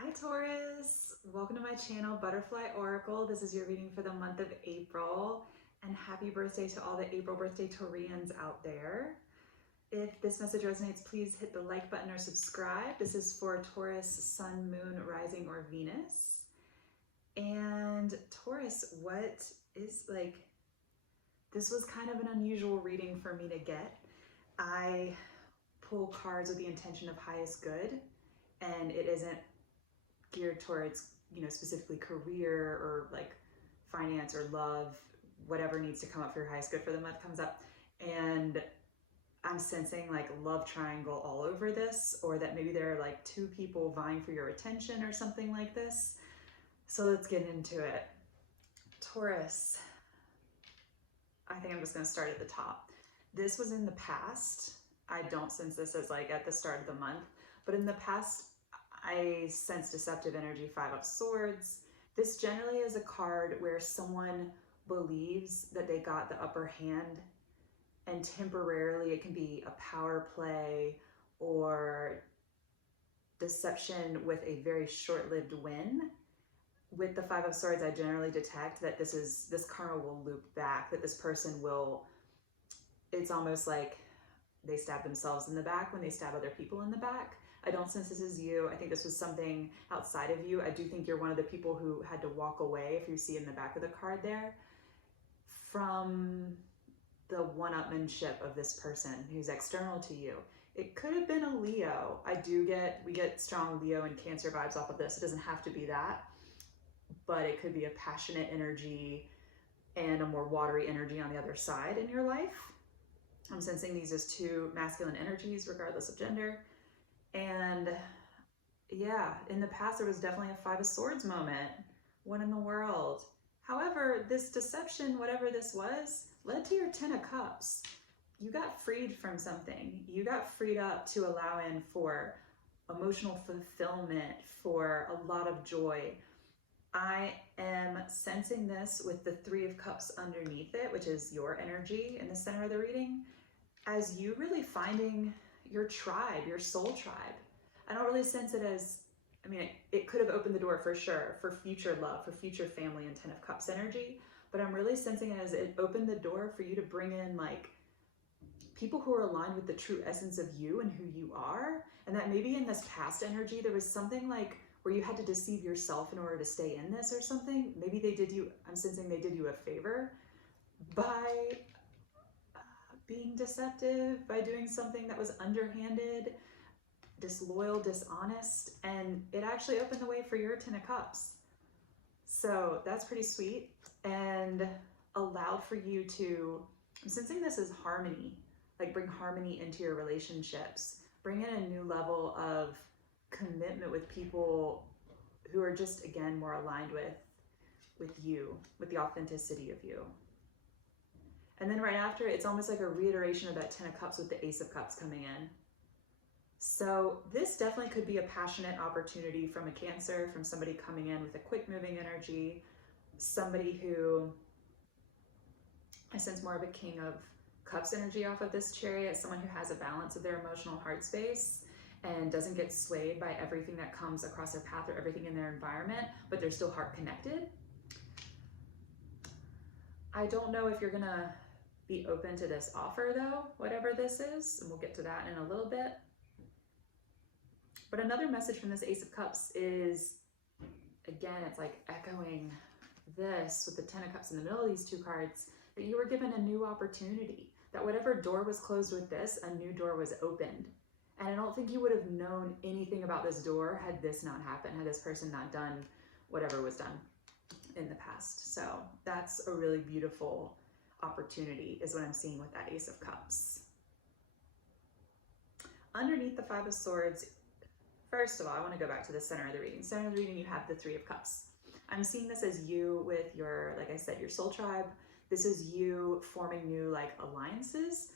Hi Taurus, welcome to my channel Butterfly Oracle. This is your reading for the month of April, and happy birthday to all the April birthday Taurians out there. If this message resonates, please hit the like button or subscribe. This is for Taurus, Sun, Moon, Rising, or Venus. And Taurus, this was kind of an unusual reading for me to get. I pull cards with the intention of highest good, and it isn't geared towards, specifically career or like finance or love, whatever needs to come up for your highest good for the month comes up. And I'm sensing like love triangle all over this, or that maybe there are like two people vying for your attention or something like this. So let's get into it. Taurus, I think I'm just going to start at the top. This was in the past. I don't sense this as like at the start of the month, but in the past, I sense deceptive energy, Five of Swords. This generally is a card where someone believes that they got the upper hand, and temporarily it can be a power play or deception with a very short-lived win. With the Five of Swords, I generally detect that this karma will loop back, that this person will, it's almost like they stab themselves in the back when they stab other people in the back. I don't sense this is you. I think this was something outside of you. I do think you're one of the people who had to walk away, if you see in the back of the card there, from the one-upmanship of this person who's external to you. It could have been a Leo. We get strong Leo and Cancer vibes off of this. It doesn't have to be that, but it could be a passionate energy and a more watery energy on the other side in your life. I'm sensing these as two masculine energies, regardless of gender. And yeah, in the past, there was definitely a Five of Swords moment. What in the world? However, this deception, whatever this was, led to your Ten of Cups. You got freed from something. You got freed up to allow in for emotional fulfillment, for a lot of joy. I am sensing this with the Three of Cups underneath it, which is your energy in the center of the reading, as you really finding your tribe, your soul tribe. I don't really sense it as, it could have opened the door for sure for future love, for future family and Ten of Cups energy, but I'm really sensing it as it opened the door for you to bring in like people who are aligned with the true essence of you and who you are. And that maybe in this past energy, there was something like where you had to deceive yourself in order to stay in this or something. Maybe I'm sensing they did you a favor by being deceptive, by doing something that was underhanded, disloyal, dishonest, and it actually opened the way for your Ten of Cups. So that's pretty sweet, and allowed for you to, I'm sensing this as harmony, like bring harmony into your relationships, bring in a new level of commitment with people who are just, again, more aligned with you, with the authenticity of you. And then right after, it's almost like a reiteration of that Ten of Cups with the Ace of Cups coming in. So this definitely could be a passionate opportunity from a Cancer, from somebody coming in with a quick moving energy, somebody who, I sense more of a King of Cups energy off of this Chariot, someone who has a balance of their emotional heart space and doesn't get swayed by everything that comes across their path or everything in their environment, but they're still heart connected. I don't know if you're gonna be open to this offer though, whatever this is, and we'll get to that in a little bit. But another message from this Ace of Cups is, again, it's like echoing this with the Ten of Cups in the middle of these two cards, that you were given a new opportunity, that whatever door was closed with this, a new door was opened. And I don't think you would have known anything about this door had this not happened, had this person not done whatever was done in the past. So that's a really beautiful opportunity is what I'm seeing with that Ace of Cups. Underneath the Five of Swords, first of all, I want to go back to the center of the reading. Center of the reading, you have the Three of Cups. I'm seeing this as you with your, like I said, your soul tribe. This is you forming new like alliances,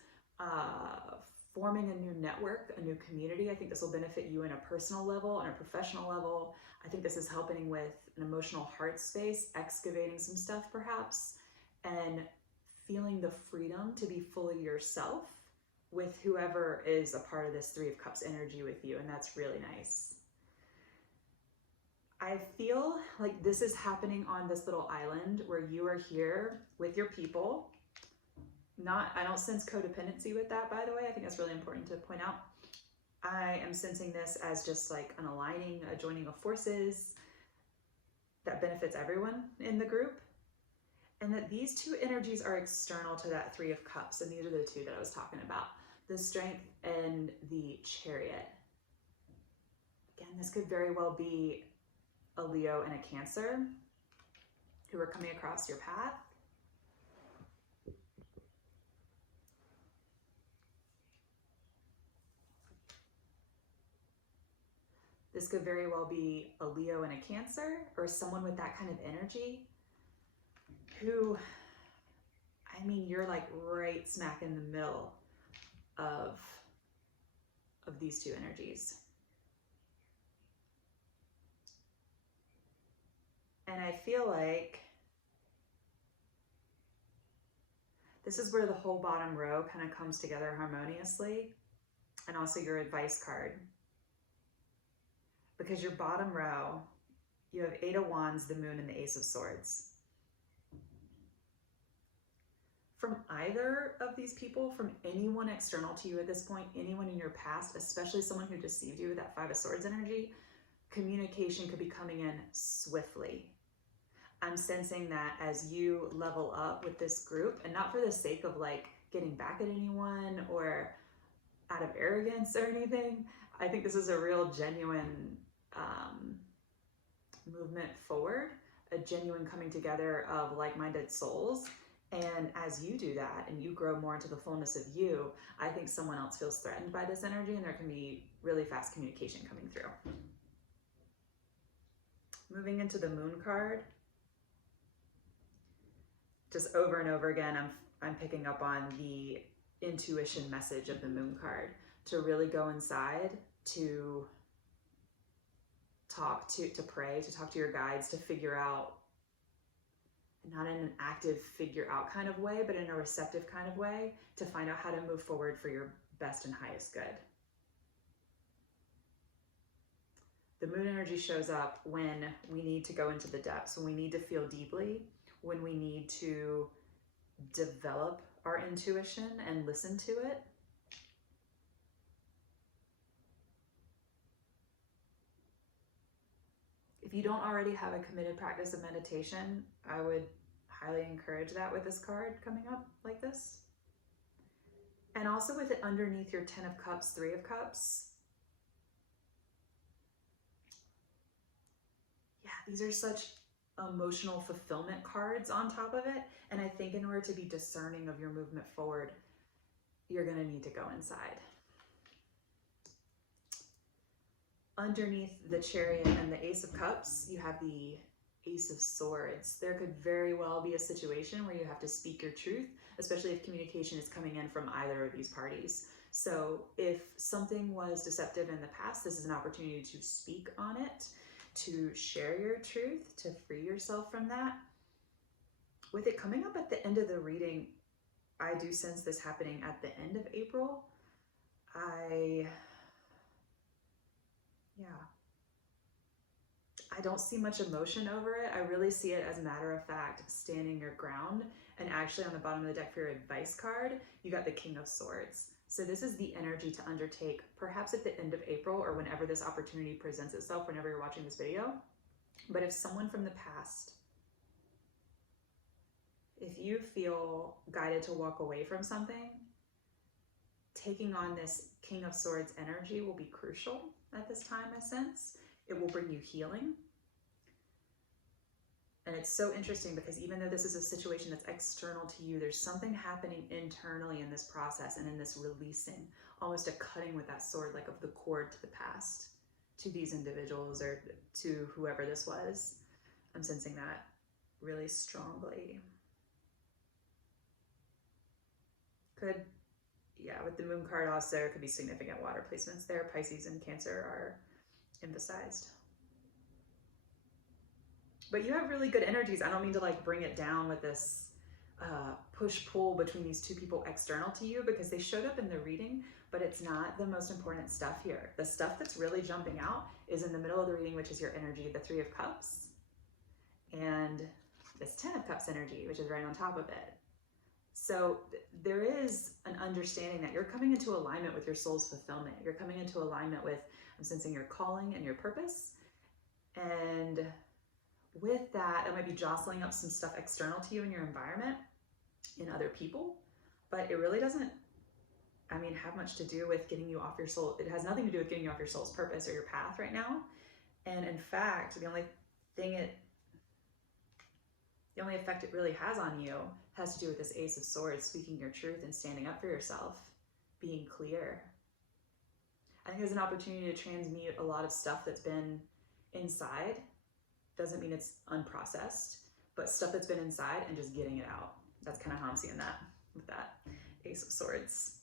forming a new network, a new community. I think this will benefit you in a personal level, on a professional level. I think this is helping with an emotional heart space, excavating some stuff perhaps, and feeling the freedom to be fully yourself with whoever is a part of this Three of Cups energy with you, and that's really nice. I feel like this is happening on this little island where you are here with your people. I don't sense codependency with that, by the way. I think that's really important to point out. I am sensing this as just like an aligning, a joining of forces that benefits everyone in the group. And that these two energies are external to that Three of Cups. And these are the two that I was talking about, the Strength and the Chariot. Again, this could very well be a Leo and a Cancer who are coming across your path. This could very well be a Leo and a Cancer, or someone with that kind of energy who, I mean, you're like right smack in the middle of these two energies. And I feel like this is where the whole bottom row kind of comes together harmoniously, and also your advice card. Because your bottom row, you have Eight of Wands, the Moon, and the Ace of Swords. From either of these people, from anyone external to you at this point, anyone in your past, especially someone who deceived you with that Five of Swords energy, communication could be coming in swiftly. I'm sensing that as you level up with this group, and not for the sake of like getting back at anyone or out of arrogance or anything. I think this is a real genuine movement forward, a genuine coming together of like-minded souls. And as you do that and you grow more into the fullness of you, I think someone else feels threatened by this energy, and there can be really fast communication coming through. Moving into the Moon card, just over and over again, I'm picking up on the intuition message of the Moon card, to really go inside, to talk to pray, to talk to your guides, to figure out, not in an active figure out kind of way, but in a receptive kind of way, to find out how to move forward for your best and highest good. The Moon energy shows up when we need to go into the depths, when we need to feel deeply, when we need to develop our intuition and listen to it. If you don't already have a committed practice of meditation, I would highly encourage that with this card coming up like this. And also with it underneath your 10 of Cups, 3 of Cups. Yeah, these are such emotional fulfillment cards on top of it. And I think in order to be discerning of your movement forward, you're going to need to go inside. Underneath the Chariot and the Ace of Cups, you have the Ace of Swords. There could very well be a situation where you have to speak your truth, especially if communication is coming in from either of these parties. So if something was deceptive in the past, this is an opportunity to speak on it, to share your truth, to free yourself from that. With it coming up at the end of the reading, I do sense this happening at the end of April. I don't see much emotion over it. I really see it as a matter of fact, standing your ground. And actually on the bottom of the deck for your advice card, you got the King of Swords. So this is the energy to undertake, perhaps at the end of April or whenever this opportunity presents itself, whenever you're watching this video. But if someone from the past, if you feel guided to walk away from something, taking on this King of Swords energy will be crucial at this time, I sense. It will bring you healing. And it's so interesting because even though this is a situation that's external to you, there's something happening internally in this process and in this releasing, almost a cutting with that sword, like of the cord to the past, to these individuals or to whoever this was. I'm sensing that really strongly. With the Moon card also, there could be significant water placements there. Pisces and Cancer are emphasized. But you have really good energies. I don't mean to like bring it down with this push-pull between these two people external to you because they showed up in the reading, but it's not the most important stuff here. The stuff that's really jumping out is in the middle of the reading, which is your energy, the Three of Cups, and this Ten of Cups energy, which is right on top of it. So there is an understanding that you're coming into alignment with your soul's fulfillment. You're coming into alignment with, I'm sensing, your calling and your purpose. And with that, it might be jostling up some stuff external to you in your environment, in other people, but it really doesn't, I mean, have much to do with getting you off your soul. It has nothing to do with getting you off your soul's purpose or your path right now. And in fact, the only effect it really has on you has to do with this Ace of Swords, speaking your truth and standing up for yourself, being clear. I think there's an opportunity to transmute a lot of stuff that's been inside. Doesn't mean it's unprocessed, but stuff that's been inside and just getting it out. That's kind of how I'm seeing that with that Ace of Swords.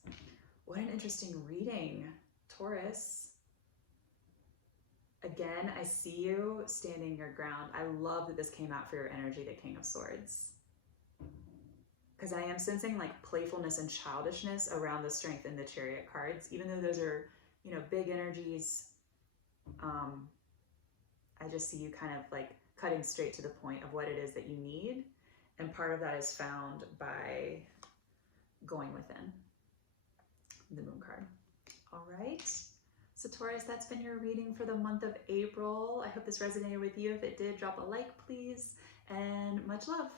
What an interesting reading, Taurus. Again, I see you standing your ground. I love that this came out for your energy, the King of Swords. Because I am sensing like playfulness and childishness around the Strength and the Chariot cards, even though those are, you know, big energies. I just see you kind of like cutting straight to the point of what it is that you need. And part of that is found by going within, the Moon card. All right. So Taurus, that's been your reading for the month of April. I hope this resonated with you. If it did, drop a like, please, and much love.